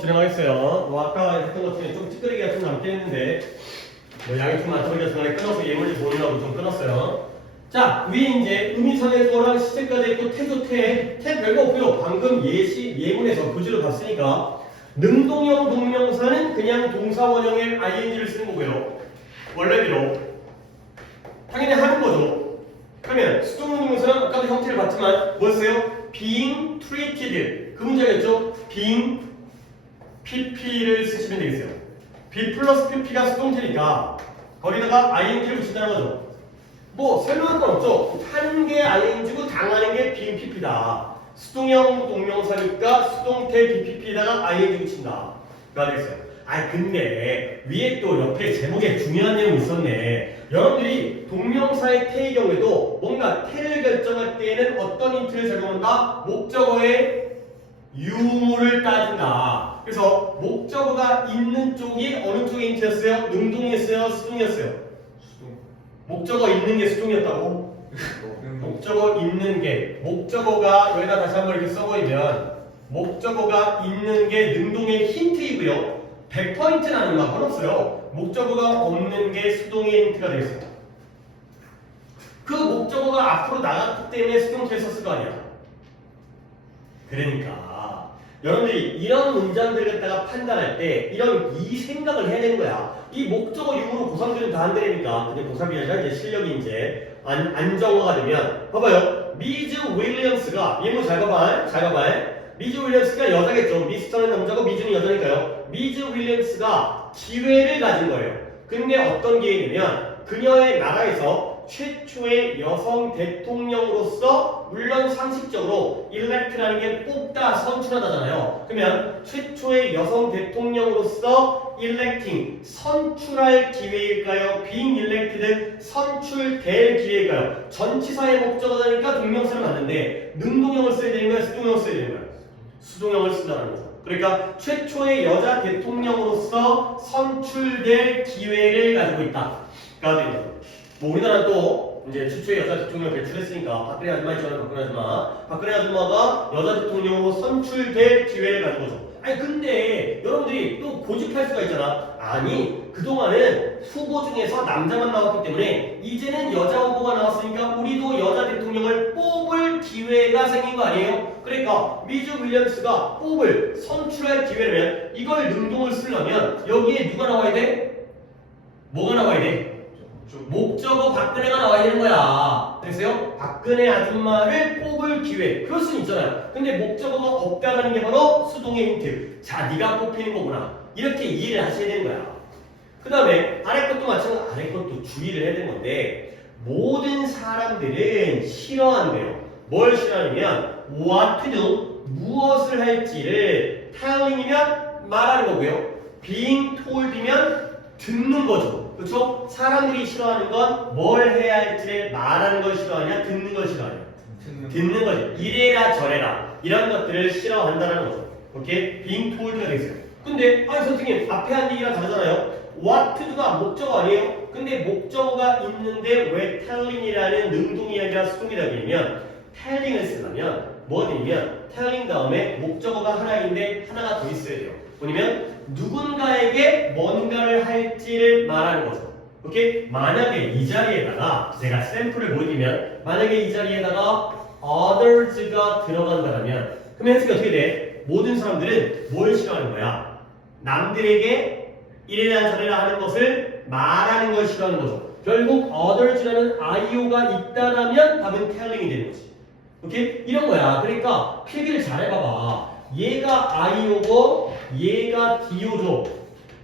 진행하겠어요. 뭐 아까 했던 것 중에 좀 찌끄러기가 좀 남긴 했는데 뭐 양이 좀 많다 보니까 중간에 끊어서 예물리 보느라고 좀 끊었어요. 자, 위에 이제 의미선의 주어랑 시제까지 있고 태조 태 별거 없고요. 방금 예문에서 구주를 봤으니까 능동형 동명사는 그냥 동사 원형의 ing를 쓰는 거고요. 원래대로 당연히 하는 거죠. 그러면 수동형 동명사는 아까도 형태를 봤지만 뭐였어요? being treated 그 문제겠죠? being pp를 쓰시면 되겠어요. b 플러스 pp가 수동태니까 거기다가 ing를 붙인다는 거죠. 뭐 설명할 건 없죠. 하는 게 ing고 당하는 게 being pp다. 수동형 동명사니까 수동태 bpp에다가 ing 붙인다. 그거 되겠어요. 근데 위에 또 옆에 제목에 중요한 내용이 있었네. 여러분들이 동명사의 태의 경우에도 뭔가 태를 결정할 때에는 어떤 힌트를 제공한다? 목적어의 유무를 따진다. 그래서 목적어가 있는 쪽이 어느 쪽의 힌트였어요? 능동이었어요? 수동이었어요? 수동. 목적어 있는 게 수동이었다고? 목적어 있는 게 목적어가 여기다 다시 한번 이렇게 써보이면 목적어가 있는 게 능동의 힌트이고요. 100% 나는 맛은 없어요. 목적어가 없는 게 수동의 힌트가 되겠어요. 그 목적어가 앞으로 나갔기 때문에 수동태를 썼을 거 아니야. 그러니까 여러분들이 이런 문장들을 갖다가 판단할 때 이 생각을 해야 되는 거야. 이 목적어 유무로 고삼들은 다 안 되니까 근데 고삼이 아니라 이제 실력이 이제 안정화가 되면 봐봐요. 미즈 윌리엄스가 예문 잘 봐봐. 미즈 윌리엄스가 여자겠죠. 미스터는 남자고 미즈는 여자니까요. 미즈 윌리엄스가 기회를 가진 거예요. 근데 어떤 기회냐면 그녀의 나라에서 최초의 여성 대통령으로서 물론 상식적으로 elect라는 게 뽑다, 선출하다잖아요. 그러면 최초의 여성 대통령으로서 electing, 선출할 기회일까요? being elected, 선출될 기회일까요? 전치사의 목적어니까 동명사를 맞는데 능동형을 써야 되는 거야? 수동형을 써야 되는 거야? 수동형을 쓴다는 거죠. 그러니까 최초의 여자 대통령으로서 선출될 기회를 가지고 있다. 가 되는 거죠. 뭐 우리나라 또 이제 최초의 여자 대통령 배출했으니까 박근혜 아줌마 있잖아요. 박근혜 아줌마가 여자 대통령으로 선출될 기회를 가진 거죠. 근데 여러분들이 또 고집할 수가 있잖아. 그동안은 후보 중에서 남자만 나왔기 때문에 이제는 여자 후보가 나왔으니까 우리도 여자 대통령을 뽑을 기회가 생긴 거 아니에요? 그러니까 미즈 윌리엄스가 선출할 기회라면 이걸 능동을 쓰려면 여기에 누가 나와야 돼? 뭐가 나와야 돼? 목적어 박근혜가 나와야 되는 거야. 그래서요, 박근혜 아줌마를 뽑을 기회. 그럴 수는 있잖아요. 근데 목적어가 없다라는 게 바로 수동의 힌트. 자, 네가 뽑히는 거구나. 이렇게 이해를 하셔야 되는 거야. 그 다음에 아래 것도 마찬가지로 아래 것도 주의를 해야 되는 건데 모든 사람들은 싫어한대요. 뭘 싫어하냐면 what to do, 무엇을 할지를 telling이면 말하는 거고요. being told이면 듣는 거죠. 그렇죠? 사람들이 싫어하는 건 뭘 해야 할지를 말하는 걸 싫어하냐, 듣는 걸 싫어하냐? 듣는 거지. 이래라 저래라 이런 것들을 싫어한다는 거죠. 오케이? being told가 되겠어요. 근데 선생님 앞에 한 얘기랑 다르잖아요. what to do가 목적어 아니에요? 근데 목적어가 있는데 왜 telling이라는 능동이 아니라 수동이다 그러면 telling을 쓰려면 뭐 되냐면 telling 다음에 목적어가 하나인데 하나가 더 있어야 돼요. 뭐냐면 누군가에게 뭔가를 할지를 말하는 거죠. 오케이? 만약에 이 자리에다가 제가 샘플을 보여드리면 만약에 이 자리에다가 others가 들어간다면 그럼 해석이 어떻게 돼? 모든 사람들은 뭘 싫어하는 거야? 남들에게 이래라 저래라 하는 것을 말하는 걸 싫어하는 거죠. 결국 others라는 IO가 있다라면 답은 telling이 되는 거지. 오케이? 이런 거야. 그러니까 필기를 잘 해봐봐. 얘가 IO고 얘가 DO죠.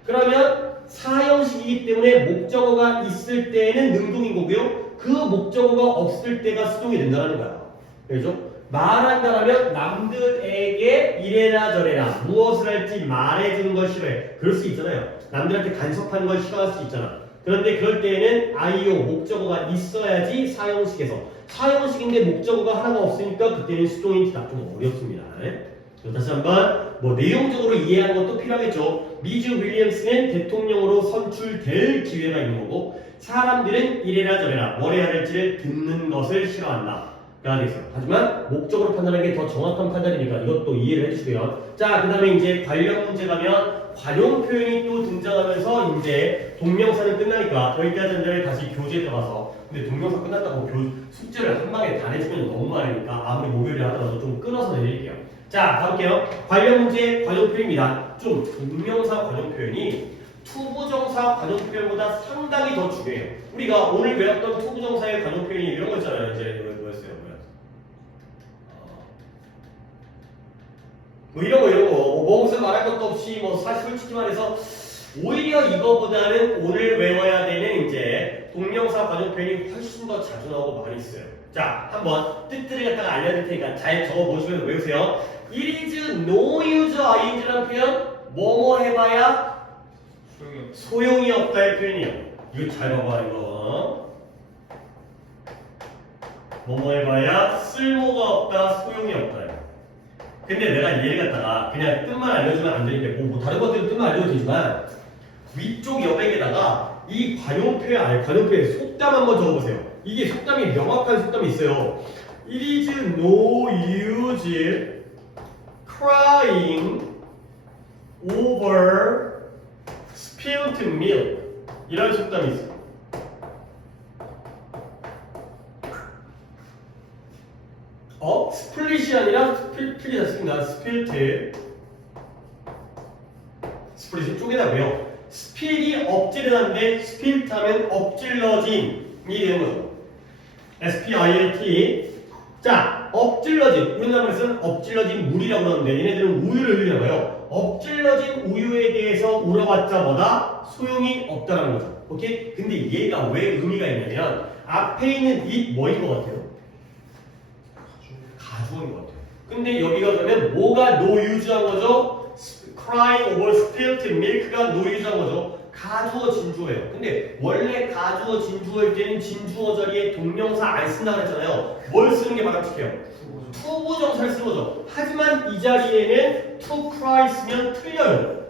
그러면 사형식이기 때문에 목적어가 있을 때는 능동인 거고요. 그 목적어가 없을 때가 수동이 된다는 거야. 그렇죠? 말한다라면 남들에게 이래라 저래라 무엇을 할지 말해주는 걸 싫어해. 그럴 수 있잖아요. 남들한테 간섭하는 걸 싫어할 수 있잖아. 그런데 그럴 때에는 IO 목적어가 있어야지 사형식에서. 사형식인데 목적어가 하나가 없으니까 그때는 수동인 티가 좀 어렵습니다. 다시 한번 내용적으로 이해하는 것도 필요하겠죠. 미즈 윌리엄스는 대통령으로 선출될 기회가 있는 거고 사람들은 이래라 저래라 뭘 해야 할지를 듣는 것을 싫어한다. 되겠어요. 하지만 목적으로 판단하는 게 더 정확한 판단이니까 이것도 이해를 해주시고요. 자, 그 다음에 이제 관련 문제 가면 관용 표현이 또 등장하면서 이제 동명사는 끝나니까 여기까지 한다음에 다시 교재에 들어가서 근데 동명사 끝났다고 숙제를 한 방에 다 내주면 너무 많으니까 아무리 목요일에 하더라도 좀 끊어서 내드릴게요. 자, 가볼게요. 관련 문제 관용 표현입니다. 좀 동명사 관용 표현이 투부정사 관용 표현보다 상당히 더 중요해요. 우리가 오늘 배웠던 투부정사의 관용 표현이 이런 거 있잖아요. 이제 뭐였어요? 뭐 이런 거, 무엇을 말할 것도 없이 뭐 사실 솔직히 말해서 오히려 이거보다는 오늘 외워야 되는 이제 동명사 관용 표현이 훨씬 더 자주 나오고 많이 있어요. 자, 한번 뜻들을 갖다가 알려드릴 테니까 잘 적어보시면서 외우세요. It is no use ing라는 표현 뭐뭐 해봐야 소용이 없다의 표현이에요. 이거 잘 봐봐 이거. 뭐뭐 해봐야 쓸모가 없다, 소용이 없다. 근데 내가 얘를 갖다가 그냥 뜻만 알려주면 안 되는데 뭐 다른 것들은 뜻만 알려도 되지만 위쪽 옆에다가 이 관용표의 속담 한번 적어보세요. 이게 속담이 명확한 속담이 있어요. It is no use crying over spilled milk. 이런 속담이 있어요. 스플릿이 아니라 스플릿이 습니다. 스플릿이 쪼개다고요. 스필이 엎질러는데 스필트 하면 엎질러짐이 되는 거죠. SPILT. 자, 엎질러진. 우리나라 말에서는 엎질러진 물이라고 그러는데 얘네들은 우유를 흘리나봐요. 엎질러진 우유에 대해서 울어봤자 뭐다? 소용이 없다는 거죠. 오케이? 근데 얘가 왜 의미가 있냐면 앞에 있는 it 뭐인 것 같아요? 가주어인 것 같아요. 근데 여기가 그러면 뭐가 no use한 거죠? crying over spilled milk가 no use한 거죠. 가주어 진주어예요. 근데 원래 가주어 진주어일 때는 진주어 자리에 동명사 안 쓴다고 했잖아요. 뭘 쓰는 게 바람직해요? 투부정사를 쓰는 거죠. 하지만 이 자리에는 to cry 쓰면 틀려요.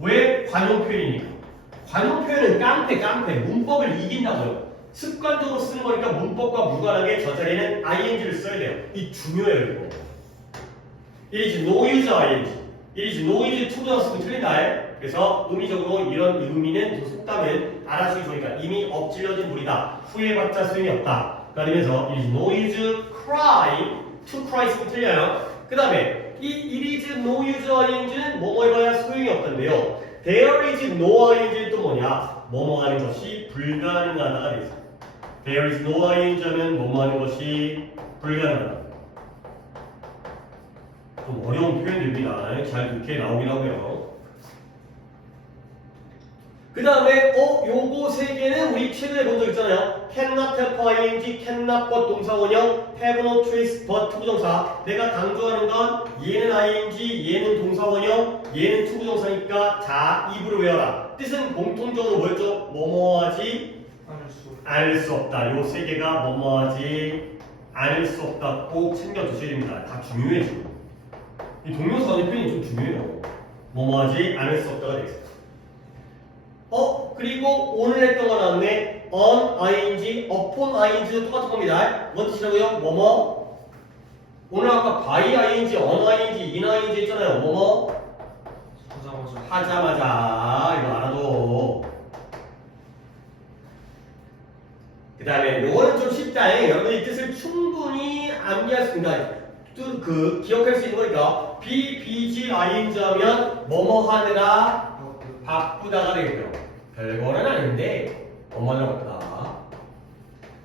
왜? 관용 표현이니까. 관용 표현은 깡패 문법을 이긴다고요. 습관적으로 쓰는 거니까 문법과 무관하게 저 자리에는 ing를 써야 돼요. 이 중요해요 이거. It is no use ing. It is no use 투부정사 쓰면 틀린다. 그래서 의미적으로 이런 의미는 속담은 알아주기 좋으니까 이미 엎질러진 물이다. 후회받자 소용이 없다. 그러면서 it is no use cry. to cry 쓰면 틀려요. 그 다음에 이 it is no use ing는 뭐뭐 해봐야 소용이 없던데요. There is no ing는 또 뭐냐? 뭐뭐 하는 것이 불가능하다가 되어 있어요. There is no ing 하면 뭐뭐 하는 것이 불가능하다. 좀 어려운 표현입니다. 잘 그렇게 나오긴 하고요. 그 다음에 요거 세 개는 우리 최근에 본 적 있잖아요. cannot help ing, cannot but 동사원형, have no choice but 투부정사. 내가 강조하는 건 얘는 ing, 얘는 동사원형, 얘는 투부정사니까 자, 입으로 외워라. 뜻은 공통적으로 뭐였죠? 뭐뭐하지 않을 수 없다. 요 세 개가 뭐뭐하지 않을 수 없다. 꼭 챙겨 두셔야 됩니다. 다 중요해 지금. 이 동명사의 표현이 좀 중요해요. 뭐뭐하지 않을 수 없다가 되겠습니다. 그리고 오늘 했던 거 나왔네. on ing, upon ing도 똑같은 겁니다. 뭔 뜻이라고요? 뭐뭐? 오늘 아까 by ing, on ing, in ing 했잖아요. 뭐뭐? 하자마자 이거 알아도. 그 다음에 요거는 좀 쉽다. 여러분이 뜻을 충분히 암기할 수 있습니다. 기억할 수 있는 거니까 be, bg, ing 하면 뭐뭐 하느라 바쁘다가 되겠죠. 별거는 아닌데 뭐뭐하느라 바쁘다.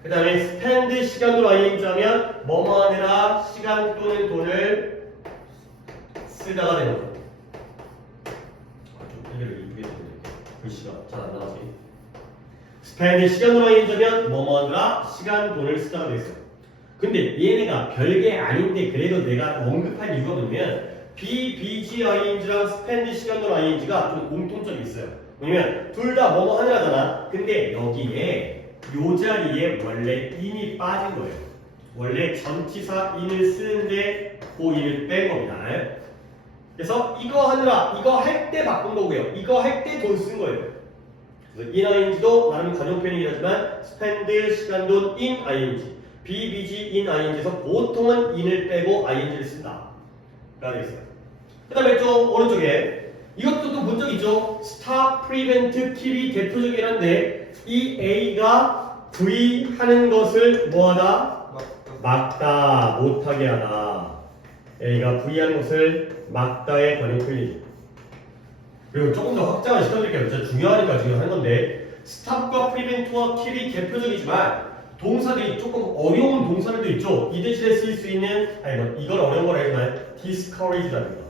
그 다음에 spend 시간으로 ing 하면 뭐뭐 하느라 시간 또는 돈을 쓰다가 되는 거죠. 좀 필기를 이쁘게 해드릴게요. 글씨가 잘 안 나가지. spend 시간으로 ing 하면 뭐뭐 하느라 시간 돈을 쓰다가 되겠어요. 근데 얘네가 별게 아닌데 그래도 내가 언급한 이유가 뭐냐면 be, bg, ing랑 spend 시간으로 ing가 좀 공통점이 있어요. 왜냐면 둘 다 뭐뭐 하느라잖아. 근데 여기에 요 자리에 원래 in이 빠진 거예요. 원래 전치사 in을 쓰는데 그 in을 뺀 겁니다. 그래서 이거 하느라 이거 할 때 바꾼 거고요. 이거 할 때 돈 쓴 거예요. 그래서 in ing도 나름 관용 표현이긴 하지만 spend 시간 돈 in ing be busy in ing에서 보통은 in을 빼고 ing를 쓴다. 라고 되어 있어요. 그 다음에 좀 오른쪽에 이것도 또 본 적 있죠? stop, prevent, keep이 대표적이긴 한데 이 A가 V 하는 것을 뭐하다? 막다, 못하게 하다. A가 V 하는 것을 막다의 관용 표현이죠. 그리고 조금 더 확장을 시켜드릴게요. 진짜 중요하니까 지금 한 건데 stop과 prevent와 keep이 대표적이지만 동사들이 조금 어려운 동사들도 있죠. 이 대신에 쓸 수 있는 아니 뭐 이건 어려운 거라 하지만 discourage라든가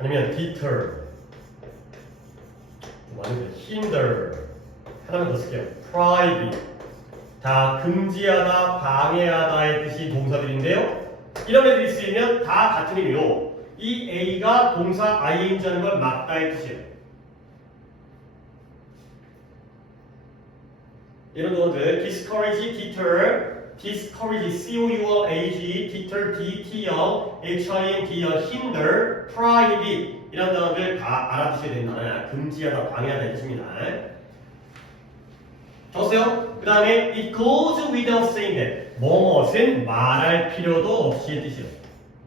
아니면 deter 좀 많은데 hinder 하나만 더 쓸게요. prohibit 다 금지하다, 방해하다의 뜻이 동사들인데요. 이런 애들이 쓰이면 다 같은 의미로 이 A가 동사 ing 하는 걸 막다의 뜻이에요. 이런 동사들 discourage, deter, discourage, C-O-U-R-A-G, deter, D-T-O, H-I-N-D, hinder, prohibit 이런 단어들 다 알아두셔야 되는 단어야. 금지하다, 방해하다의 뜻입니다. 적었어요? 그 다음에 it goes without saying that 뭐뭇은 말할 필요도 없이의 뜻이에요.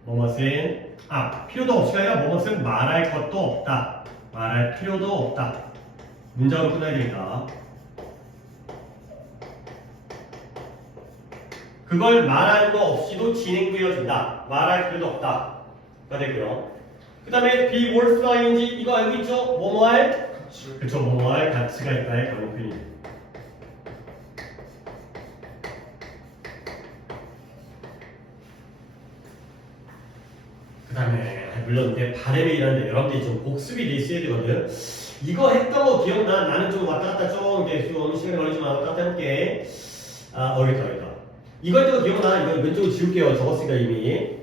뭐뭇은 필요도 없이가 아니라 뭐뭇은 말할 것도 없다. 말할 필요도 없다. 문장으로 끝나야 되니까 그걸 말하는 거 없이도 진행되어진다. 말할 필요도 없다. 가 되고요. 그 다음에 be worth ing 이거 알고 있죠? 뭐뭐할? 그쵸, 뭐뭐할 가치가 있다의 관용 표현입니다. 그 다음에 물론 이제 발음이 이런데 여러분들이 좀 복습이 돼 있어야 되거든. 이거 했던 거 기억나? 나는 좀 왔다 갔다 좀 이제 좀 시간이 걸리지만 왔다 갔다 해볼게. 어렵다. 이거 했던 거 기억나? 이거 왼쪽으로 지울게요. 적었으니까 이미.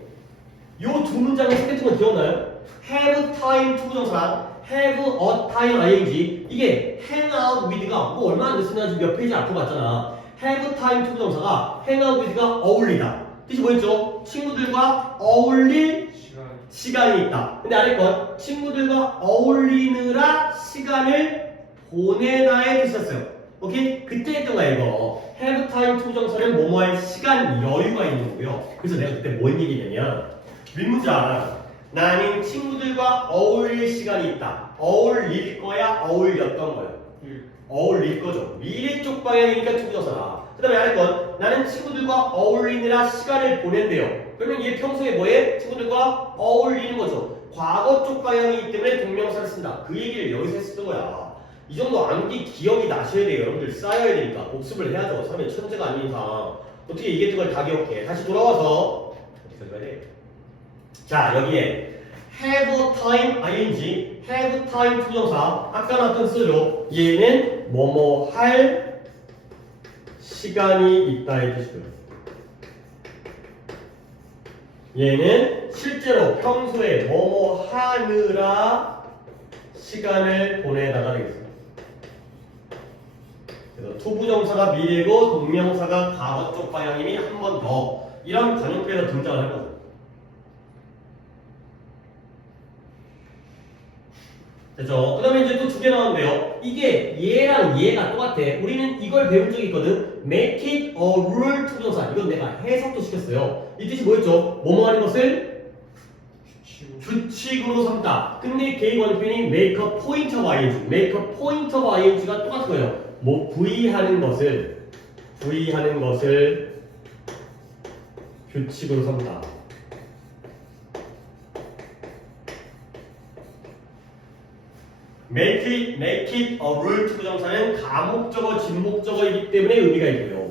요 두 문장의 스케치는 거 기억나요? have time 투부정사랑 have a time ing 이게 hang out with가 뭐 얼마 안 됐으나 지금 몇 페이지 앞으로 갔잖아. have time 투부정사가 hang out with가 어울리다. 뜻이 뭐였죠? 친구들과 어울릴 시간이 있다. 근데 아래 건 친구들과 어울리느라 시간을 보내다의 뜻이었어요. 오케이? 그때 했던 거야 이거. have time 투부정사는 뭐뭐할 시간 여유가 있는 거고요. 그래서 내가 그때 뭔 얘기냐면 윗문장 나는 친구들과 어울릴 시간이 있다. 어울릴 거야? 어울렸던 거야? 어울릴 거죠. 미래 쪽 방향이니까 투부정사라. 그 다음에 아래 건 나는 친구들과 어울리느라 시간을 보낸대요. 그러면 얘 평소에 뭐해? 친구들과 어울리는 거죠. 과거 쪽 방향이기 때문에 동명사를 쓴다. 그 얘기를 여기서 했었던 거야. 이 정도 암기 기억이 나셔야 돼요. 여러분들 쌓여야 되니까 복습을 해야죠. 3일 천재가 아닌 이상 어떻게 얘기했던 걸 다 기억해. 다시 돌아와서 어떻게 해야 돼? 자 여기에 have time ing, have time 투정사 아까 나왔던 쓰죠. 얘는 뭐뭐 할 시간이 있다의 뜻이고요. 얘는 실제로 평소에 뭐뭐 하느라 시간을 보내다가 되겠습니다. 그래서 투부정사가 미래고 동명사가 과거 쪽 방향이니 한 번 더 이런 관용표에서 등장을 할 거죠. 됐죠? 그 다음에 이제 또 두 개 나왔는데요. 이게 얘랑 얘가 똑같아. 우리는 이걸 배운 적이 있거든. Make it a rule 투부정사. 이건 내가 해석도 시켰어요. 이 뜻이 뭐였죠? 뭐뭐 하는 것을 규칙으로 삼다. 근데 개의 관용표현이 make a point of ing. make a point of ing가 똑같은 거예요. 뭐 부의하는 것을 규칙으로 삼다. make it a rule 투부정사는 가목적어, 진목적어이기 때문에 의미가 있고요.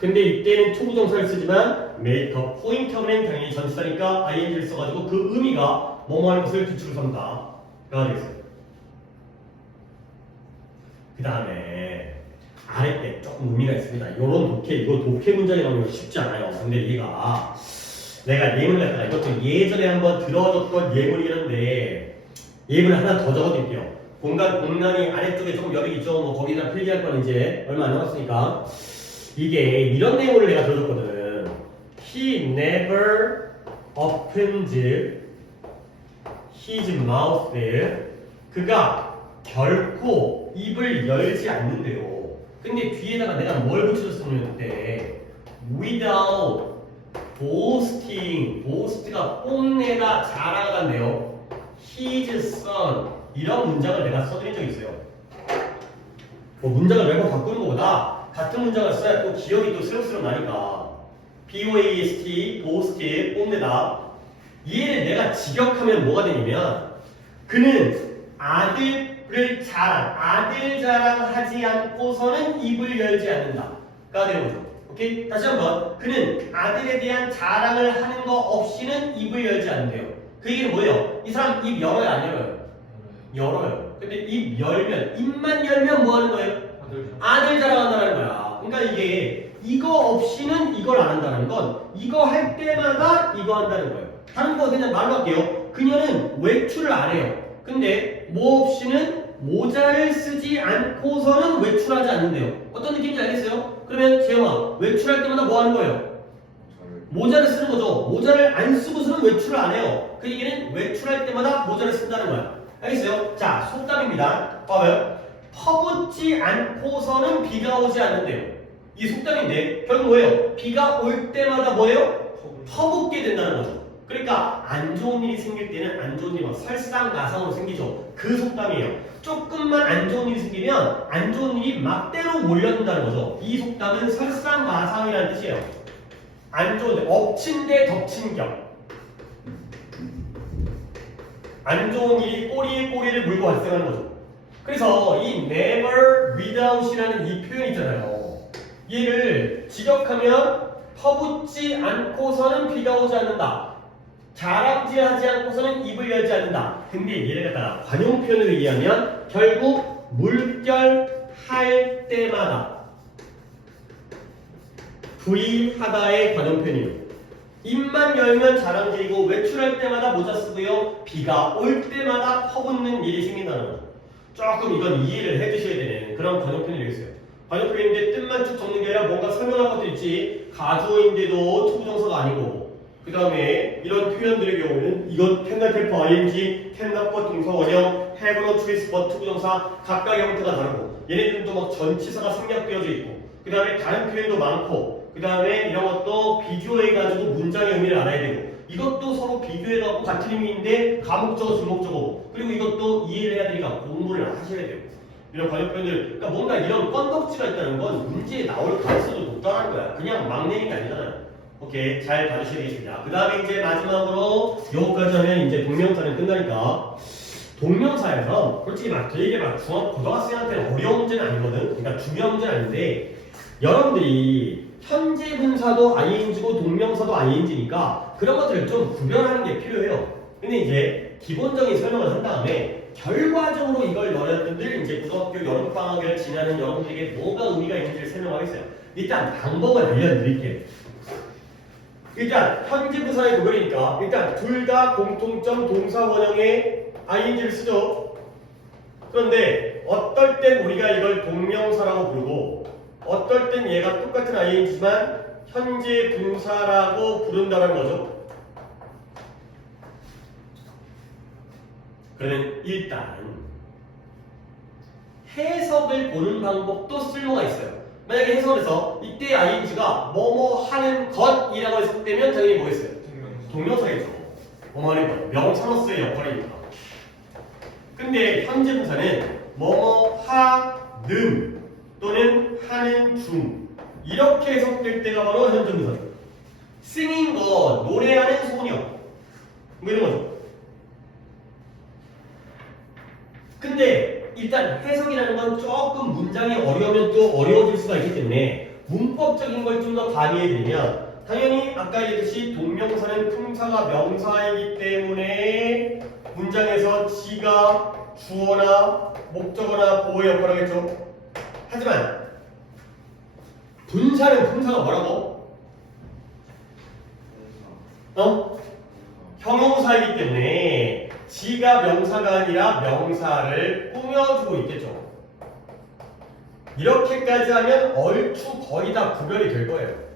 근데 이때는 투부정사를 쓰지만 make a point of는 당연히 전치사니까 ing를 써가지고 그 의미가 뭐뭐 하는 것을 규칙으로 삼다가 되겠어요. 그 다음에 아래 때 조금 의미가 있습니다. 요런 독해, 이거 독해 문장이 나오면 쉽지 않아요. 근데 얘가 내가 예문을 갖다가 이것도 예전에 한번 들어줬던 예문이긴 한데 예문을 하나 더 적어드릴게요. 공란이 아래쪽에 조금 여백이 있죠. 뭐 거기다 필기할 건 이제 얼마 안 남았으니까 이게 이런 내용을 내가 들어줬거든. He never opens his mouth. 그가 결코 입을 열지 않는데요. 근데 뒤에다가 내가 뭘 붙여줬으면 돼? without boasting. boast가 뽐내다, 자랑하다인데요. his son. 이런 문장을 내가 써드린 적이 있어요. 뭐 문장을 매번 바꾸는 것보다 같은 문장을 써야 또 기억이 또 새록새록 나니까. boast, boast, 뽐내다. 얘를 내가 직역하면 뭐가 되냐면 그는 아들 자랑하지 않고서는 입을 열지 않는다가 되는 거죠. 오케이? 다시 한번. 그는 아들에 대한 자랑을 하는 거 없이는 입을 열지 않는데요. 그 얘기는 뭐예요? 이 사람 입 열어요, 안 열어요? 열어요. 근데 입만 열면 뭐 하는 거예요? 아들 자랑한다는 거야. 그러니까 이게 이거 없이는 이걸 안 한다는 건 이거 할 때마다 이거 한다는 거예요. 다른 거 그냥 말로 할게요. 그녀는 외출을 안 해요. 근데 뭐 없이는 모자를 쓰지 않고서는 외출하지 않는데요. 어떤 느낌인지 알겠어요? 그러면 재영아, 외출할 때마다 뭐 하는 거예요? 모자를 쓰는 거죠. 모자를 안 쓰고서는 외출을 안 해요. 그 얘기는 외출할 때마다 모자를 쓴다는 거야. 알겠어요? 자, 속담입니다. 봐봐요. 퍼붓지 않고서는 비가 오지 않는데요. 이 속담인데 결국 뭐예요? 비가 올 때마다 뭐예요? 퍼붓게 된다는 거죠. 그러니까 안 좋은 일이 생길 때는 안 좋은 일이 설상가상으로 생기죠. 그 속담이에요. 조금만 안 좋은 일이 생기면 안 좋은 일이 막대로 몰려든다는 거죠. 이 속담은 설상가상이라는 뜻이에요. 안 좋은 일, 엎친 데 덮친 격. 안 좋은 일이 꼬리에 꼬리를 물고 발생하는 거죠. 그래서 이 never without이라는 이 표현 있잖아요. 얘를 직역하면 퍼붓지 않고서는 비가 오지 않는다. 자랑질하지 않고서는 입을 열지 않는다. 근데 얘를 갖다가 관용 표현으로 이해하면 결국 물결할 때마다 불이하다의 관용 표현이에요. 입만 열면 자랑질이고 외출할 때마다 모자 쓰고요. 비가 올 때마다 퍼붓는 일이 생긴다는 거죠. 조금 이건 이해를 해주셔야 되는 그런 관용 표현이 되겠어요. 관용 표현인데 뜻만 쭉 적는 게 아니라 뭔가 설명할 것도 있지. 가주어인데도 투부정사가 아니고 그 다음에 이런 표현들의 경우는 이건 캔다 캘퍼 ing, 캔다버 동사 원형, 해브로 트리스 버 투부정사 각각의 형태가 다르고 얘네들도 막 전치사가 생략되어져 있고 그 다음에 다른 표현도 많고 그 다음에 이런 것도 비교해가지고 문장의 의미를 알아야 되고 이것도 서로 비교해갖고 같은 의미인데 가목적어 주목적어 그리고 이것도 이해를 해야 되니까 공부를 하셔야 돼요. 이런 관용 표현들 그러니까 뭔가 이런 건덕지가 있다는 건 문제에 나올 가능성도 높다는 거야. 그냥 막 내는 게 아니잖아요. 오케이, 잘 봐주셔야 되겠습니다. 그 다음에 이제 마지막으로 요거까지 하면 이제 동명사는 끝나니까 동명사에서 솔직히 막 되게 막 고등학생한테는 어려운 문제는 아니거든. 그러니까 중요한 문제는 아닌데 여러분들이 현재 분사도 ing고 동명사도 ing니까 그런 것들을 좀 구별하는 게 필요해요. 근데 이제 기본적인 설명을 한 다음에 결과적으로 이걸 여러분들 이제 고등학교 여름방학을 지나는 여러분들에게 뭐가 의미가 있는지를 설명하겠어요. 일단 방법을 알려드릴게요. 일단 현재 분사의 구별이니까 일단 둘 다 공통점 동사 원형에 ing를 쓰죠. 그런데 어떨 땐 우리가 이걸 동명사라고 부르고 어떨 땐 얘가 똑같은 ing지만 현재 분사라고 부른다는 거죠. 그러면 일단 해석을 보는 방법도 쓸모가 있어요. 만약에 해석을 해서 이때 ing가 뭐뭐 하는 것이라고 해석되면 당연히 뭐겠어요? 동명사겠죠. 뭐뭐 하는 것, 명사로서의 역할이니까. 근데 현재 분사는 뭐뭐 하는 또는 하는 중 이렇게 해석될 때가 바로 현재 분사죠. singing 거, 노래하는 소녀 뭐 이런 거죠. 근데 일단 해석이라는 건 조금 문장이 어려우면 또 어려워질 수가 있기 때문에 문법적인 걸 좀 더 가미해드리면 당연히 아까 얘기했듯이 동명사는 품사가 명사이기 때문에 문장에서 지가 주어나 목적어나 보호의 역할을 하겠죠. 하지만 분사는 품사가 뭐라고? 형용사이기 때문에 지가 명사가 아니라 명사를 꾸며주고 있겠죠. 이렇게까지 하면 얼추 거의 다 구별이 될 거예요.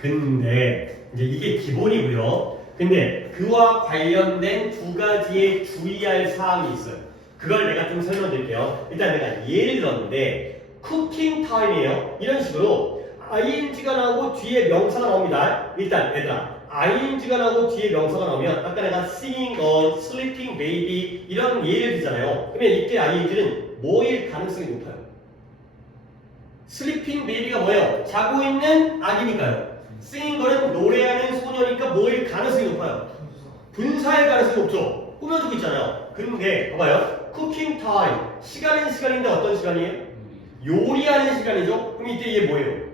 근데 이제 이게 기본이고요. 근데 그와 관련된 두 가지의 주의할 사항이 있어요. 그걸 내가 좀 설명드릴게요. 일단 내가 예를 들었는데 쿠킹 타임이에요. 이런 식으로 ing가 나오고 뒤에 명사가 나옵니다. 일단 얘들아 ing가 나오고 뒤에 명사가 나오면 아까 내가 singing on, sleeping baby 이런 예를 들잖아요. 그러면 이때 ing는 뭐일 가능성이 높아요? sleeping baby가 뭐예요? 자고 있는 아기니까요. singing 거는 노래하는 소녀니까 뭐일 가능성이 높아요? 분사일 가능성이 높죠. 꾸며주고 있잖아요. 그런데 봐봐요. 쿠킹 타임 시간은 시간인데 어떤 시간이에요? 요리하는 시간이죠. 그럼 이때 이게 뭐예요?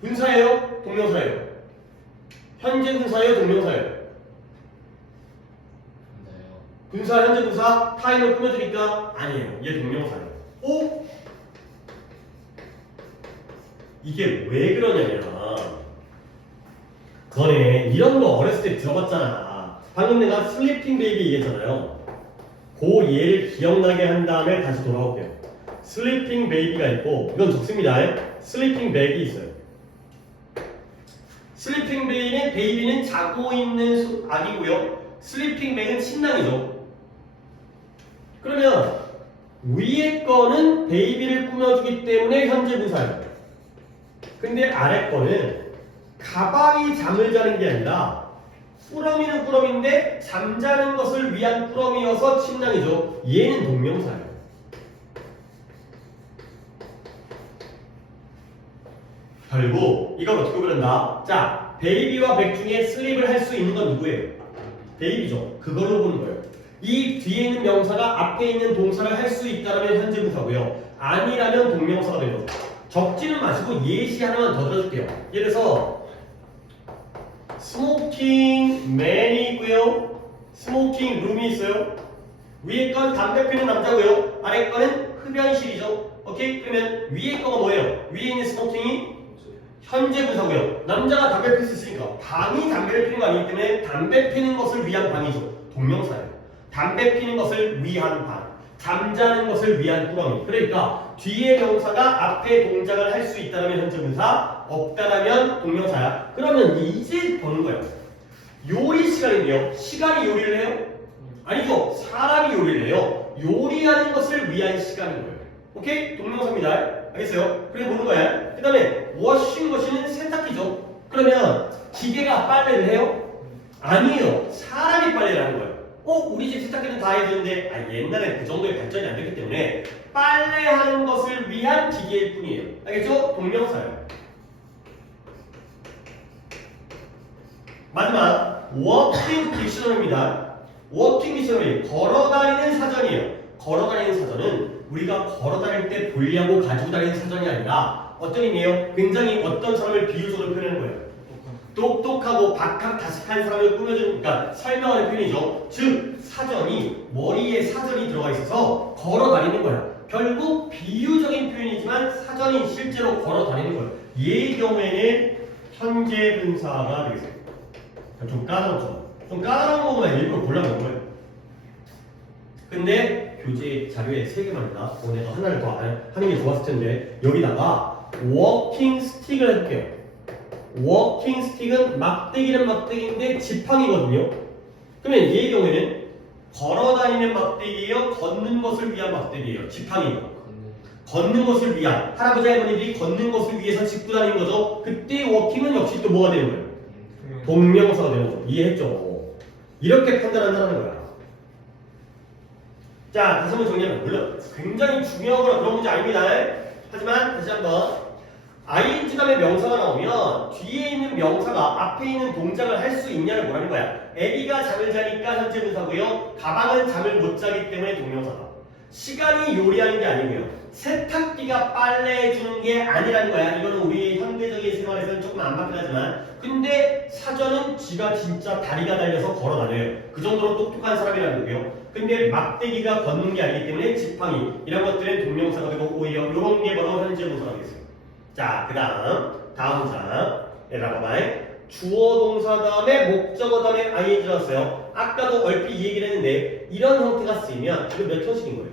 분사예요? 동명사예요? 현재 분사예요? 동명사예요? 분사, 현재 분사, 타임을 꾸며주니까 아니에요. 얘 동명사예요. 오? 이게 왜 그러냐면 너네 이런 거 어렸을 때 들어봤잖아. 방금 내가 슬리핑 베이비 얘기했잖아요. 그 예를 기억나게 한 다음에 다시 돌아올게요. 슬리핑 베이비가 있고 이건 적습니다. 슬리핑 백이 있어요. 슬리핑 베이비는 자고 있는 아기고요. 슬리핑 백은 신랑이죠. 그러면 위에 거는 베이비를 꾸며주기 때문에 현재 분사예요. 근데 아래 거는 가방이 잠을 자는 게 아니라 꾸러미는 꾸러미인데 잠자는 것을 위한 꾸러미여서 신랑이죠. 얘는 동명사예요. 결국 이걸 어떻게 부른다? 자, 베이비와 백 중에 슬립을 할 수 있는 건 누구예요? 베이비죠. 그걸로 보는 거예요. 이 뒤에 있는 명사가 앞에 있는 동사를 할 수 있다면 현재 분사고요. 아니라면 동명사가 되는 거죠. 적지는 마시고 예시 하나만 더 들어줄게요. 예를 들어서 스모킹 맨이 있고요. 스모킹 룸이 있어요. 위에 건 담배 피는 남자고요. 아래 거는 흡연실이죠. 오케이? 그러면 위에 거가 뭐예요? 위에 있는 스모킹이 현재 분사고요. 남자가 담배 필 수 있으니까 방이 담배를 피는 거 아니기 때문에 담배 피는 것을 위한 방이죠. 동명사예요. 담배 피는 것을 위한 방. 잠자는 것을 위한 꾸러미. 그러니까 뒤에 명사가 앞에 동작을 할 수 있다면 현재 분사, 없다라면 동명사야. 그러면 이제 보는 거예요. 요리 시간인데요. 시간이 요리를 해요? 아니죠. 사람이 요리를 해요. 요리하는 것을 위한 시간인 거예요. 오케이? 동명사입니다. 알겠어요? 그래서 보는 거야. 그 다음에 워싱머신은 세탁기죠. 그러면 기계가 빨래를 해요? 아니에요. 사람이 빨래를 하는 거예요. 우리 집 세탁기는 다 해주는데 옛날엔 그 정도의 발전이 안 됐기 때문에 빨래하는 것을 위한 기계일 뿐이에요. 알겠죠? 동명사예요. 마지막 워킹 딕셔너리입니다. 워킹 딕셔너리 걸어다니는 사전이에요. 걸어다니는 사전은 우리가 걸어다닐 때 볼리하고 가지고 다니는 사전이 아니라 어떤 의미예요? 굉장히 어떤 사람을 비유적으로 표현하는 거예요. 똑똑하고 박학다식한 사람을 꾸며주는, 그러니까 설명하는 표현이죠. 즉 사전이 머리에 사전이 들어가 있어서 걸어 다니는 거야. 결국 비유적인 표현이지만 사전이 실제로 걸어 다니는 거예요. 얘의 경우에는 현재 분사가 되겠어요. 좀 까다롭죠. 좀 까다로운 거만 일부러 골라놓은 거예요. 근데 교재 자료에 3개만 있다. 내가 하나를 더 하는 게 좋았을 텐데 여기다가 워킹 스틱을 해볼게요. 워킹 스틱은 막대기는 막대기인데 지팡이거든요. 그러면 얘의 경우에는 걸어다니는 막대기예요? 걷는 것을 위한 막대기예요? 지팡이예요. 걷는 것을 위한, 할아버지 할머니들이 걷는 것을 위해서 짚고 다니는 거죠. 그때 워킹은 역시 또 뭐가 되는 거예요? 동명사가 되는 거죠. 이해했죠? 이렇게 판단한다는 거야. 자, 다시 한번 정리하면 물론 굉장히 중요하거나 그런 문제 아닙니다. 하지만 다시 한번 ing 다음에 명사가 나오면 뒤에 있는 명사가 앞에 있는 동작을 할 수 있냐를 보라는 거야. 애기가 잠을 자니까 현재 분사고요. 가방은 잠을 못 자기 때문에 동명사다. 시간이 요리하는 게 아니고요. 세탁기가 빨래해주는 게 아니라는 거야. 이거는 우리 현대적인 생활에서는 조금 안 맞긴 하지만 근데 사전은 지가 진짜 다리가 달려서 걸어 다녀요. 그 정도로 똑똑한 사람이라는 거고요. 근데 막대기가 걷는 게 아니기 때문에 지팡이 이런 것들은 동명사가 되고 오히려 이런 게 바로 현재 분사가 되겠어요. 자, 그 다음 문장. 얘들아 봐봐. 주어 동사 다음에 목적어 다음에 ing 들었어요. 아까도 얼핏 이 얘기를 했는데 이런 형태가 쓰이면 이거 몇 형식인 거예요?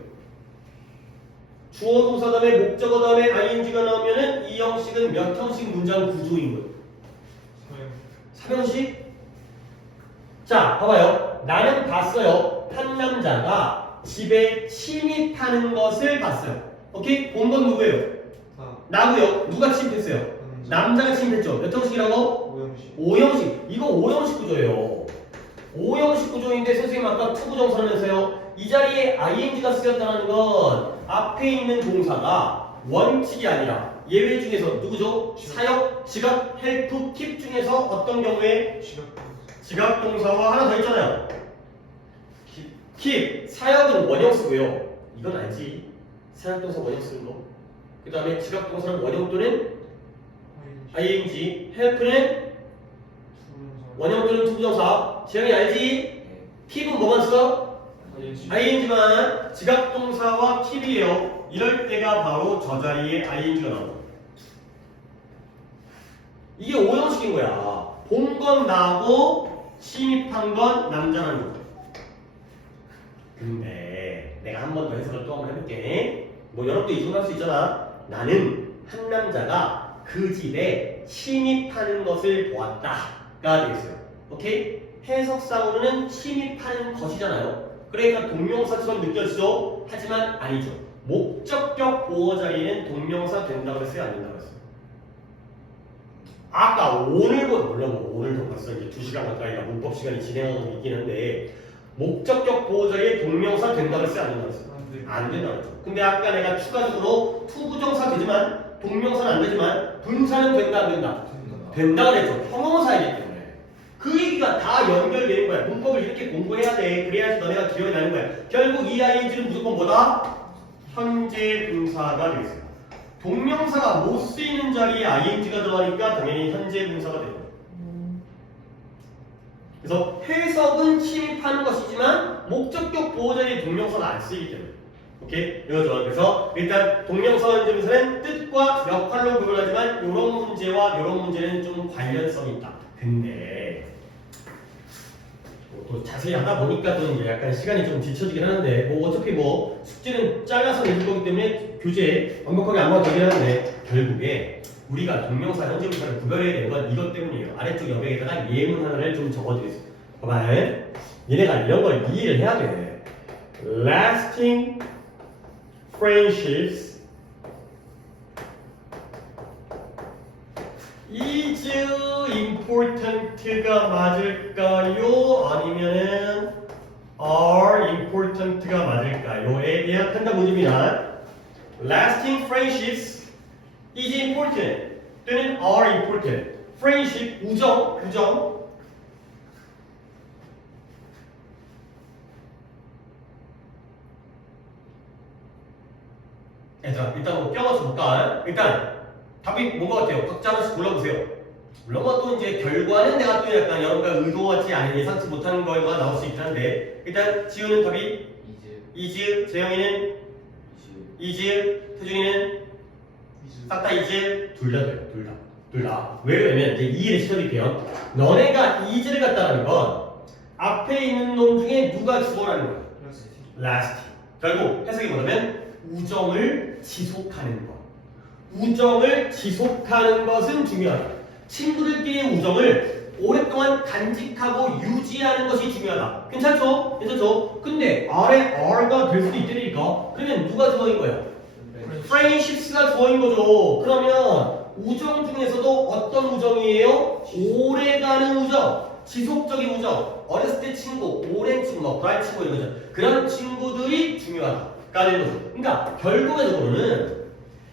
주어 동사 다음에 목적어 다음에 ing가 나오면은 이 형식은 몇 형식 문장 구조인 거예요? 3형식? 자, 봐봐요. 나는 봤어요. 한 남자가 집에 침입하는 것을 봤어요. 오케이? 본 건 누구예요? 아, 나고요. 누가 침입했어요? 남자가 침입했죠. 몇 형식이라고? 오형식. 5형식. 이거 5형식 구조예요. 5형식 구조인데 선생님 아까 투부정사하면서요. 이 자리에 ing가 쓰였다는 건 앞에 있는 동사가 원칙이 아니라 예외 중에서 누구죠? 사역, 지각, 헬프, 킵 중에서 어떤 경우에 지각 동사와 하나 더 있잖아요. 킵. 사역은 원형 쓰고요. 이건 알지? 사역 동사 원형 쓰는 거. 그 다음에 지각 동사는 원형 또는 ing, 헬프는 원형 또는 투부정사. 지영이 알지? 킵은 뭐만 써? ing만 지각 동사와 킵이에요. 이럴 때가 바로 저 자리에 ing가 나옵니다. 이게 5형식인 거야. 본 건 나고 침입한 건 남자라는 거죠. 근데 내가 한 번 더 해석을 또 한번 해볼게. 뭐 여러분도 이 정도 할 수 있잖아. 나는 한 남자가 그 집에 침입하는 것을 보았다가 되겠어요. 오케이? 해석상으로는 침입하는 것이잖아요. 그러니까 동명사처럼 느껴지죠? 하지만 아니죠. 목적격 보호 자리에는 동명사 된다고 했어요? 안 된다고 했어요? 아까 오늘보다 물론 뭐 오늘도 벌써 이제 2시간 가까이가 문법 시간이 진행하고 있긴 한데 목적격 보호 자리에 동명사 된다고 했어요? 안 된다고 했어요? 안 된다고 했죠. 근데 아까 내가 추가적으로 투부정사 되지만 동명사는 안 되지만 분사는 된다 안 된다? 된다 그랬죠. 형용사이기 때문에. 그 얘기가 다 연결되는 거야. 문법을 이렇게 공부해야 돼. 그래야지 너네가 기억이 나는 거야. 결국 이 ing는 무조건 뭐다? 현재 분사가 되겠어요. 동명사가 못 쓰이는 자리에 ing가 들어가니까 당연히 현재 분사가 되는 거예요. 그래서 해석은 침입하는 것이지만 목적격 보호 자리에 동명사가 안 쓰이기 때문에. 오케이? 이거죠. 그래서 일단 동명사 현재 분사는 뜻과 역할로 구별하지만 이런 문제와 이런 문제는 좀 관련성이 있다. 근데 또 자세히 하다 보니까 좀 이제 약간 시간이 좀 뒤쳐지긴 하는데 뭐 어차피 뭐 숙제는 잘라서 내줄 거기 때문에 교재에 완벽하게 안 맞아도 되긴 하는데 결국에 우리가 동명사 현재 분사를 구별해야 되는 건 이것 때문이에요. 아래쪽 여백에다가 예문 하나를 좀 적어드리겠습니다. 봐봐. 얘네가 이런 걸 이해를 해야 돼. Lasting friendships is important가 맞을까요? 아니면은 are important가 맞을까요?에 대한 판단 문제입니다. Lasting friendships is important 또는 are important. friendship 우정, 우정. 얘들아 일단 뭐 껴맞춰 볼까? 일단 답이 뭔 것 같아요? 각자 하나씩 골라보세요. 물론 뭐 또 이제 결과는 내가 또 약간 여러분과 의도하지 않은 예상치 못하는 거가 나올 수 있긴 한데 일단 지우는 답이 이즈, 재영이는 이즈, 태준이는 싹 다 이즈. 둘 다 돼요. 둘 다. 왜 그러면 이제 이해를 시켜드릴게요. 너네가 이즈를 갖다라는 건 앞에 있는 놈 중에 누가 주어라는 거야? last. 결국 해석이 뭐냐면 우정을 지속하는 것. 우정을 지속하는 것은 중요하다. 친구들끼리의 우정을 오랫동안 간직하고 유지하는 것이 중요하다. 괜찮죠? 괜찮죠? 근데 아래 R가 될 수도 있다니까. 그러면 누가 주어인 거야? friendships가 주어인 거죠. 그러면 우정 중에서도 어떤 우정이에요? 오래가는 우정, 지속적인 우정. 어렸을 때 친구, 오랜 친구, 뭐 브라이 친구 이런 거죠. 그런 친구들이 중요하다가 되는 거죠. 그러니까 결국적으로는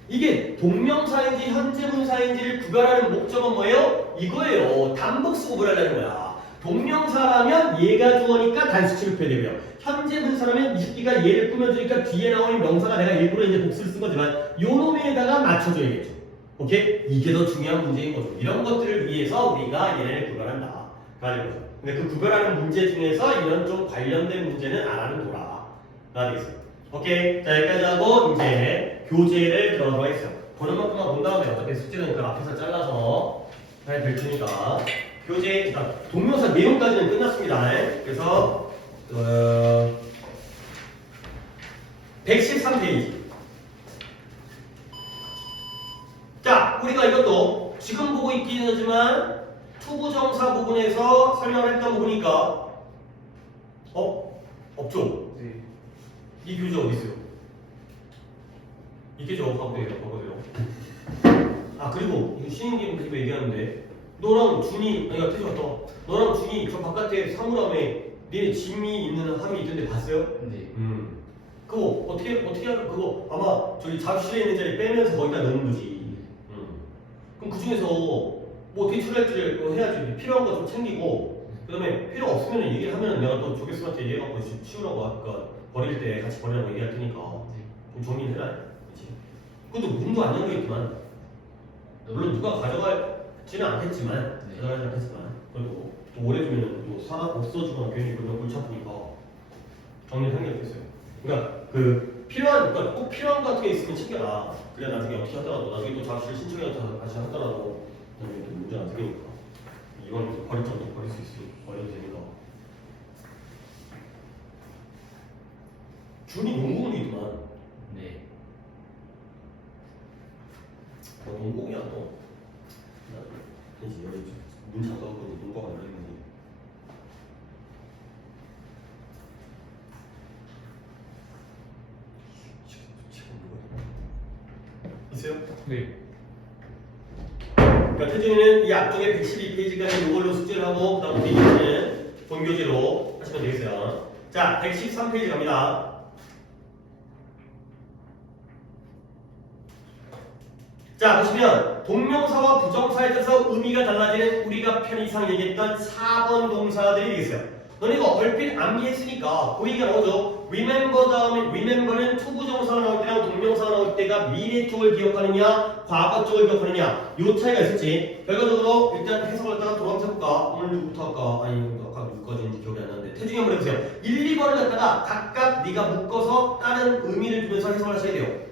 이게 동명사인지 현재 분사인지를 구별하는 목적은 뭐예요? 이거예요. 단복수 구별하려는 거야. 동명사라면 얘가 주어니까 단수 취급해야 되고요. 현재 분사라면 이 새끼가 얘를 꾸며주니까 뒤에 나오는 명사가 내가 일부러 이제 복수를 쓴 거지만 요 놈에다가 맞춰줘야겠죠. 오케이? 이게 더 중요한 문제인 거죠. 이런 것들을 위해서 우리가 얘네를 구별한다. 라는 거죠. 근데 그 구별하는 문제 중에서 이런 좀 관련된 문제는 안 하는 도라가 되겠어요. 오케이? 자, 여기까지 하고 이제 교재를 들어가도록 하겠어요. 보는 만큼만 본 다음에 어차피 숙제는 그 앞에서 잘라서 잘 될 테니까 교재, 그러니까 동명사 내용까지는 끝났습니다. 그래서 113페이지. 자, 우리가 이것도 지금 보고 있긴 하지만 투부정사 부분에서 설명을 했던 부분이니까 없죠? 네. 이 교재 어디 있어요? 있겠죠. 바꿔보세요. 아 그리고 이거 쉬는 기분 계속 얘기하는데 너랑 준이 아니 태주 왔다. 너랑 준이 저 바깥에 사물함에 니네 짐이 있는 함이 있던데 봤어요? 네. 그거 어떻게 할까? 그거 아마 저기 작업실에 있는 자리 빼면서 거기다 넣는 거지. 그럼 그 중에서 뭐 어떻게 처리할지 뭐 해야지. 필요한 거 좀 챙기고 그다음에 필요 없으면 얘기를 하면 내가 또 조교수한테 얘기해갖고 치우라고 아까 버릴 때 같이 버리라고 얘기할 테니까 좀 정리를 해라. 그렇지? 그것도 문도 안 열려있지만 물론 누가 가져가지는 않겠지만 가져가지는 않겠지만 그래도 또 오래 두면 또 사람 없어지거나 괜히 그런 골치 아프니까 정리를 하는 게 좋겠어요. 그러니까 그 필요한 그러니까 꼭 필요한 거 같은 게 있으면 챙겨라. 그래야 나중에 어떻게 하더라도 나중에 또 작업실 신청해서 다시 하더라도 나중에 또 문제 안 생기니까 이건 또 버릴 정도 버릴 수 있으니 버려도 되니까. 준이 농구공이구만. 네. 농구공이야 너. 이제 여기 문 잠가고 농구가 열리는. 있어요? 네. 그러니까 태준이는 이 앞쪽에 112페이지까지 이걸로 숙제를 하고 그다음 뒤에는 본교재로 하시면 되겠어요. 자, 113페이지 갑니다. 자, 보시면 동명사와 부정사에 따라서 의미가 달라지는 우리가 편의상 얘기했던 4번 동사들이 되겠어요. 너네가 얼핏 암기했으니까 보이가 나오죠. remember 다음에 remember는 투부정사가 나올 때랑 동명사가 나올 때가 미래 쪽을 기억하느냐 과거 쪽을 기억하느냐 요 차이가 있었지. 결과적으로 일단 해석을 갖다가 돌아가면서 해볼까. 오늘 누구부터 할까? 아니 아까 누구까지인지 기억이 안 나는데 태중이 한번 해보세요. 1, 2번을 갖다가 각각 네가 묶어서 다른 의미를 주면서 해석을 하셔야 돼요.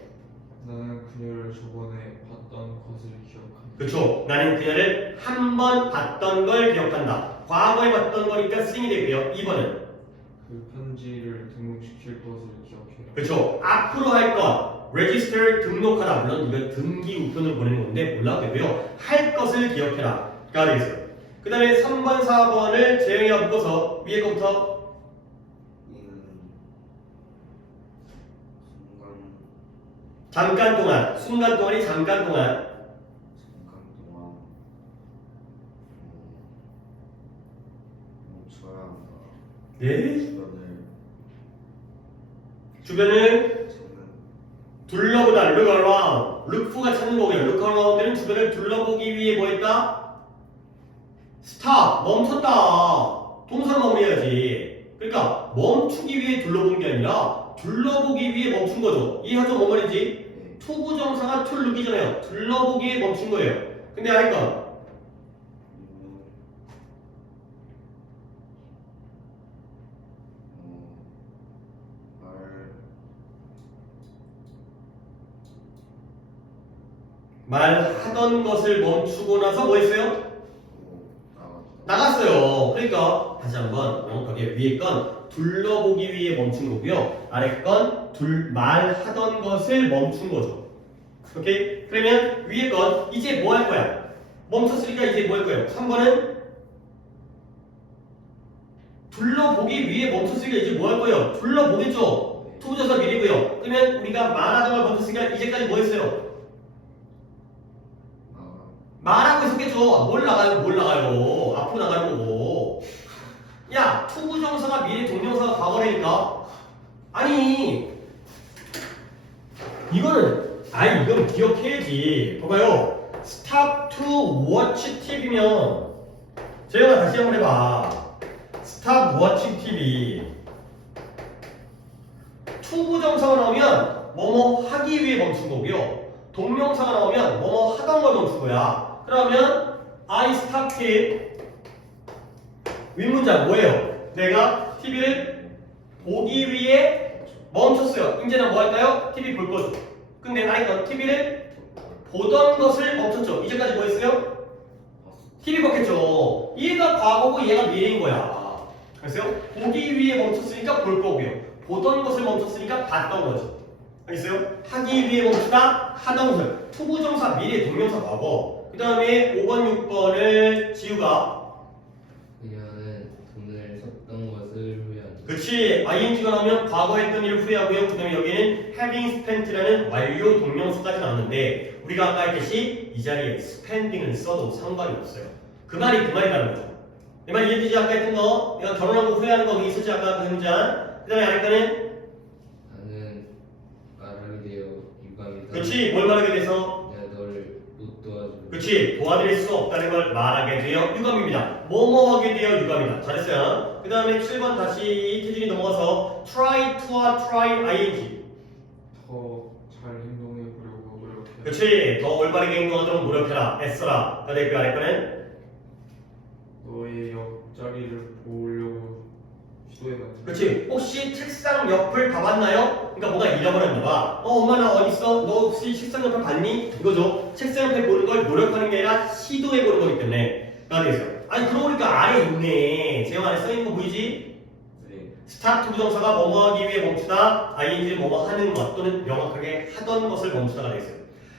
나는 그녀를 저번에 봤던 것을 기억한다. 그렇죠. 나는 그녀를 한 번 봤던 걸 기억한다. 과거에 봤던 거니까 쓰임이 되고요. 2번은 그 편지를 등록시킬 것을 기억해라. 그렇죠. 앞으로 할 것, register 등록하다. 물론 이거 등기 우편으로 보내는 건데 몰라도 되고요. 할 것을 기억해라. 가 되겠어요. 그 다음에 3번, 4번을 재영이가 묶어서 위에 거부터 잠깐 동안, 순간 동안이 잠깐 동안 멈춰야 한다. 예? 주변을 둘러보다 look around. look for가 찾는 거고요. look around는 주변을 둘러보기 위해 뭐 했다? stop. 멈췄다. 동사로 마무리해야지. 그러니까 멈추기 위해 둘러본 게 아니라 둘러보기 위해 멈춘 거죠. 이해하죠? 뭔 말인지? 투부정사가 to look이잖아요. 둘러보기에 멈춘 거예요. 근데 알까? 말하던 것을 멈추고 나서 뭐 했어요? 나갔어요. 그러니까 다시 한번 명확하게 위에 건 둘러보기 위해 멈춘 거고요. 아래 건 말하던 것을 멈춘 거죠. 오케이? 그러면 위에 건 이제 뭐 할 거야? 멈췄으니까 이제 뭐 할 거예요? 3번은 둘러보기 위해 멈췄으니까 이제 뭐 할 거예요? 둘러보겠죠? 투부정사 미리고요. 그러면 우리가 말하던 걸 멈췄으니까 이제까지 뭐 했어요? 말하고 있었겠죠. 뭘 나가요? 앞으로 나갈 거고. 야, 투부정사가 미래 동명사가 과거라니까. 아니, 이건 기억해야지. 봐봐요. Stop to watch TV면 재영아 다시 한번 해봐. Stop watching TV. 투부정사가 나오면 뭐뭐 하기 위해 멈춘 거고요. 동명사가 나오면 뭐뭐 하던 걸 멈춘 거야. 그러면 I stopped it. 윗문장 뭐예요? 내가 TV를 보기 위해 멈췄어요. 이제는 뭐 할까요? TV 볼 거죠. 근데 아이건 TV를 보던 것을 멈췄죠. 이제까지 뭐 했어요? TV 봤겠죠. 얘가 과거고 얘가 미래인 거야. 그래서 보기 위해 멈췄으니까 볼 거고요. 보던 것을 멈췄으니까 봤던 거지. 알겠어요? 하기 위해 멈추다 하던 것을 투부정사 미래 동명사 과거. 그 다음에 5번 6번을 지우가 그녀는 돈을 썼던 것을 후회한다. 그렇지. ing가 나오면 과거 했던 일을 후회하고요. 그 다음에 여기에는 having spent라는 완료 동명사까지 나왔는데 우리가 아까 했듯이 이 자리에 spending을 써도 상관이 없어요. 그 말이라는 거죠. 이 말 이해되지? 아까 했던 거 내가 결혼한 거 후회하는 거 거기 있었지 아까 그 문장. 그 다음에 아래 거는 나는 말하게 되어 유감이다. 그렇지. 뭘 말하게 돼서 내가 너를 못 도와줘. 그렇지. 도와드릴 수 없다는 걸 말하게 되어 유감입니다. 뭐뭐하게 되어 유감이다. 잘했어요. 그 다음에 7번 다시 태준이 넘어가서 try to와 try ing. 더 잘 행동해 보려고 노력해. 그렇지. 더 올바르게 행동하도록 노력해라. 애써라. 그 다음에 그 아래 거는 너의 옆자리를 보려고 시도해봐. 그렇지. 혹시 책상 옆을 봐봤나요? 그러니까 뭐가 잃어버렸나 봐. 엄마 나 어디 있어? 너 혹시 책상 옆을 봤니? 이거죠. 책상 옆에 보는 걸 노력하는 게 아니라 시도해 보는 거기 때문에 되겠어요. 아니 그러고 보니까 아래 있네. 제형 안에 써 있는 거 보이지? 네. 스타트 부정사가 뭐뭐하기 위해 멈추다, ing를 뭐뭐 하는 것 또는 명확하게 하던 것을 멈추다가 되겠어요.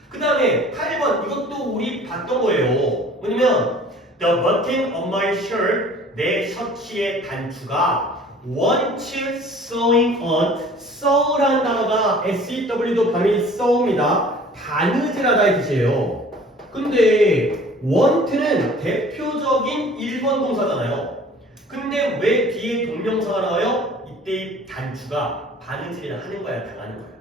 그 다음에 8번 이것도 우리 봤던 거예요. 뭐냐면 the button on my shirt 내 셔츠의 단추가 want sewing on sew라는 단어가 SEW도 발음이 sew입니다. 바느질하다 이 뜻이에요. 근데 want는 대표적인 1번 동사잖아요. 근데 왜 뒤에 동명사가 나와요? 이때 단추가 바느질을 하는 거야, 당하는 거야?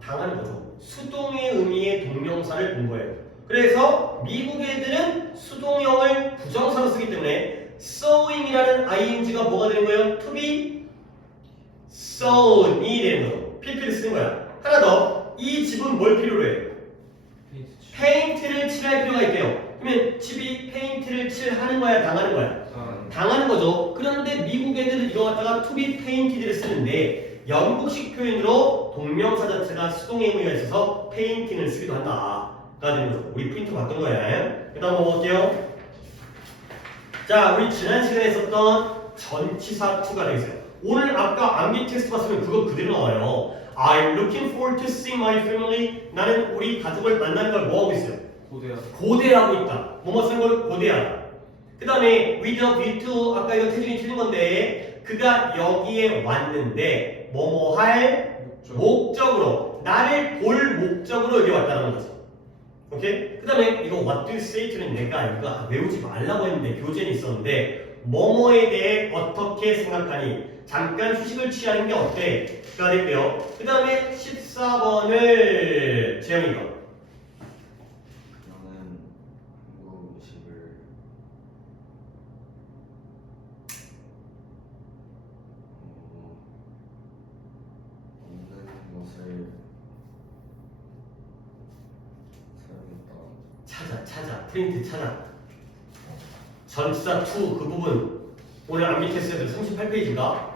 당하는 거죠. 수동의 의미의 동명사를 본 거예요. 그래서 미국 애들은 수동형을 부정사로 쓰기 때문에 sewing이라는 ing가 뭐가 되는 거예요? to be sewn이 되는 거죠. pp를 쓰는 거야. 하나 더. 이 집은 뭘 필요로 해요? 페인트를 칠할 필요가 있대요. 그러면 집이 페인트를 칠하는 거야, 당하는 거야? 당하는 거죠. 그런데 미국 애들은 이거 갖다가 to be painted를 쓰는데 영국식 표현으로 동명사 자체가 수동의 의미가 있어서 페인팅을 쓰기도 한다. 가 되는 거죠. 우리 프린트 봤던 거야. 그 다음 먹어볼게요. 자, 우리 지난 시간에 했었던 전치사 to가 되겠어요. 오늘 아까 암기 테스트 봤으면 그거 그대로 나와요. I'm looking forward to seeing my family. 나는 우리 가족을 만나는 걸 뭐하고 있어요? 고대하고 있다. 뭐뭐 쓰는 걸 고대하다. 그 다음에 with a view to 아까 이거 태준이 틀린 건데 그가 여기에 왔는데 뭐뭐 할 목적으로 나를 볼 목적으로 여기 왔다는 거지. 오케이? 그 다음에 이거 what do you say to는 내가 이거 외우지 말라고 했는데 교재는 있었는데 뭐뭐에 대해 어떻게 생각하니 잠깐 휴식을 취하는 게 어때? 가 됐고요. 그 다음에 14번을 재영이가 나는 한국 음식을 먹는 것을 사용했다. 찾아 프린트 찾아 전치사 to 그 부분 오늘 암기 테스트에서 38페이지인가?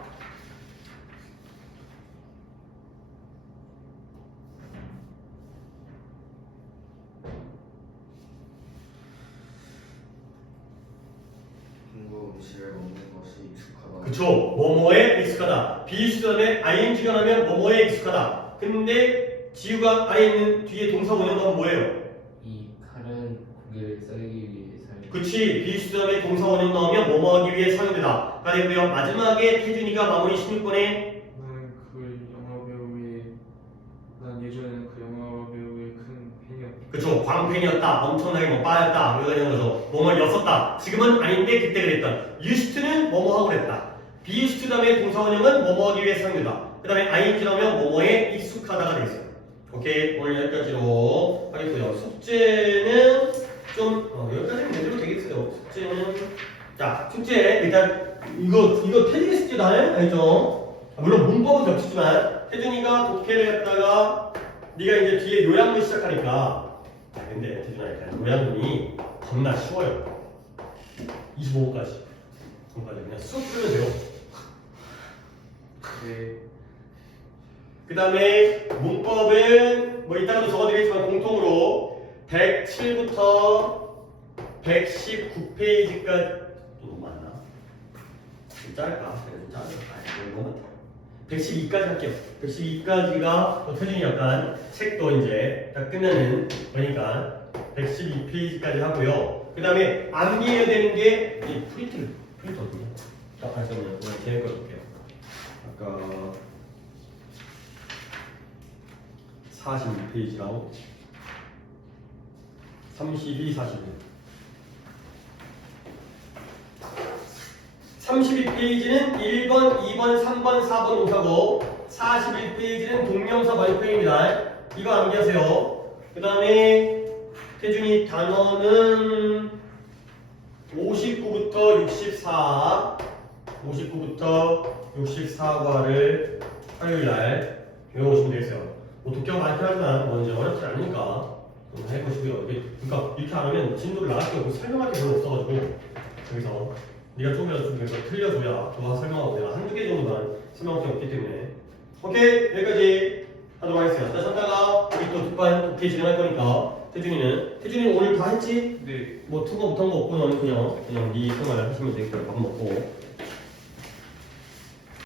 한국 음식을 먹는 것이 익숙하다. 그쵸. 뭐뭐에 익숙하다. 비수단에 ing가 나면 뭐뭐에 익숙하다. 근데 지우가 안에 있는 뒤에 동사 원형은 뭐예요? 이 칼은 고기를 썰기 위해 사용. 그치. 비수단에 동사 원형 나오면 뭐뭐하기 위해 사용되다. 가 되고요. 마지막에 태준이가 마무리 16번에 난 예전에는 그 영화 배우의 큰 팬이었다. 그쵸. 광팬이었다. 엄청나게 뭐 빠졌다. 뭐 이런 거죠. 뭐뭐 였었다. 지금은 아닌데 그때 그랬던. used to는 뭐뭐 하고 그랬다. be used to 다음에 동사 원형은 뭐뭐 하기 위해 사용되다. 그 다음에 ing 나오면 뭐뭐에 익숙하다가 되겠어요. 오케이. 오늘 여기까지로 하겠고요. 숙제는 좀 여기까지는 제대로 되겠어요. 숙제는 자 숙제 일단 이거 태준이 숙제도 알죠? 물론 문법은 겹치지만 태준이가 독해를 했다가 네가 이제 뒤에 요약문 시작하니까 근데 태준아 일단 요약문이 겁나 쉬워요. 25호까지 그냥 쑥 풀면 돼요. 그 다음에 문법은 뭐 이따가도 적어드리겠지만 공통으로 107부터 119페이지까지 너무 많나? 좀 짧을까? 좀 짧을까? 너무 많다. 112까지 할게요. 112까지가 태준이 약간 책도 이제 다 끝내는 거니까 112페이지까지 하고요. 그 다음에 암기해야 되는 게 이 프린트 어디냐? 잠깐만요. 오늘 제일 거 볼게요. 아까 42페이지랑 32, 41. 32페이지는 1번, 2번, 3번, 4번 동사고 41페이지는 동명사 발표입니다. 이거 암기하세요. 그 다음에 태준이 단어는 59부터 64, 59부터 64과를 화요일날 외워오시면 되겠어요. 뭐 독해가 많긴 하지만 먼저 어렵지 않으니까 좀 해보시고요. 그러니까 이렇게 안 하면 진도를 나갈 게 없고 설명할 게 별로 없어가지고 여기서 네가 조금이라도 좀 여기서 틀려줘야 도와 설명하고 내가 한두 개 정도만 설명할 게 없기 때문에 오케이 여기까지 하도록 하겠습니다. 자 잠깐만 우리 또 특반 독해 진행할 거니까 태준이는 오늘 다 했지? 네. 뭐 투거 못한 거 없고 너는 그냥 네 생활 하시면 되겠고요. 밥 먹고